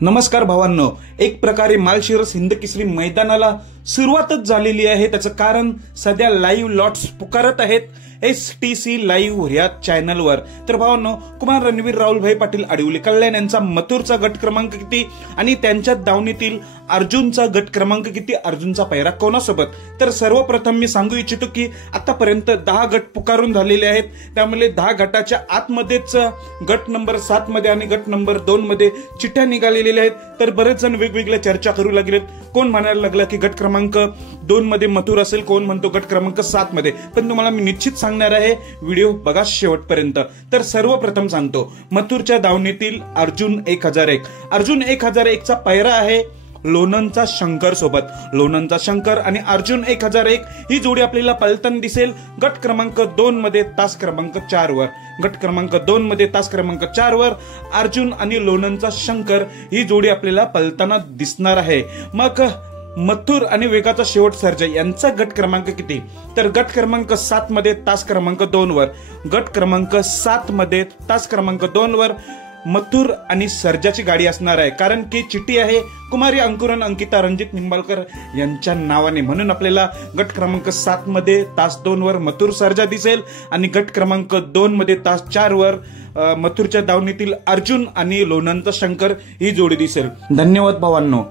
नमस्कार भावांनो, एक प्रकारे माळशिरस हिंद केसरी मैदानाला सुरुवातच झालेली आहे। त्याचं कारण सध्या लाईव्ह लॉट्स पुकारत आहेत STC लाईव्ह या चॅनलवर। तर भावांनो, कुमार रणवीर राहुलभाई पाटील आडिवली कल्याण यांचा मथुरचा गट क्रमांक किती आणि त्यांच्या दावणीतील अर्जुनचा गट क्रमांक किती, अर्जुनचा पैरा कोणासोबत। तर सर्वप्रथम मी सांगू इच्छितो की आतापर्यंत 10 गट पुकारून झालेले आहेत। त्यामुळे 10 गटाच्या आतमध्येच गट नंबर 7 मध्ये आणि गट नंबर 2 मध्ये चिठ्ठ्या निघालेल्या आहेत। तर बरेच जण वेगवेगळ्या चर्चा करू लागलेत। कोण म्हणायला लागला की गट क्रमांक 2 मध्ये मथुर असेल, कोण म्हणतो गट क्रमांक 7 मध्ये। पण तुम्हाला मी निश्चित सांगणार आहे, व्हिडिओ बघा शेवटपर्यंत। तर सर्वप्रथम सांगतो, मथुरच्या दावणीतील अर्जुन 1001, अर्जुन 1001 चा पैरा आहे लोणंदचा शंकर सोबत। लोणंदचा शंकर आणि अर्जुन 1001 ही जोडी आपल्याला पळताना दिसेल गट क्रमांक 2 मध्ये तास क्रमांक 4 वर। गट क्रमांक 2 मध्ये तास क्रमांक 4 वर अर्जुन आणि लोणंदचा शंकर ही जोडी आपल्याला पळताना दिसणार आहे। मग मथुर आणि वेगाचा शेवट सर्जा यांचा गट क्रमांक किती, तर गट क्रमांक 7 मध्ये तास क्रमांक 2 वर। गट क्रमांक 7 मध्ये तास क्रमांक 2 वर मथुर आणि सर्जाची गाडी असणार आहे। कारण की चिठ्ठी आहे कुमारी अंकुरन अंकिता रणजित निंबाळकर यांच्या नावाने, म्हणून आपल्याला गट क्रमांक 7 मध्ये तास 2 वर मथुर सर्जा दिसेल आणि गट क्रमांक 2 मध्ये तास 4 वर मथुरच्या दावणीतील अर्जुन आणि लोणंदचा शंकर ही जोडी दिसेल। धन्यवाद भावांनो।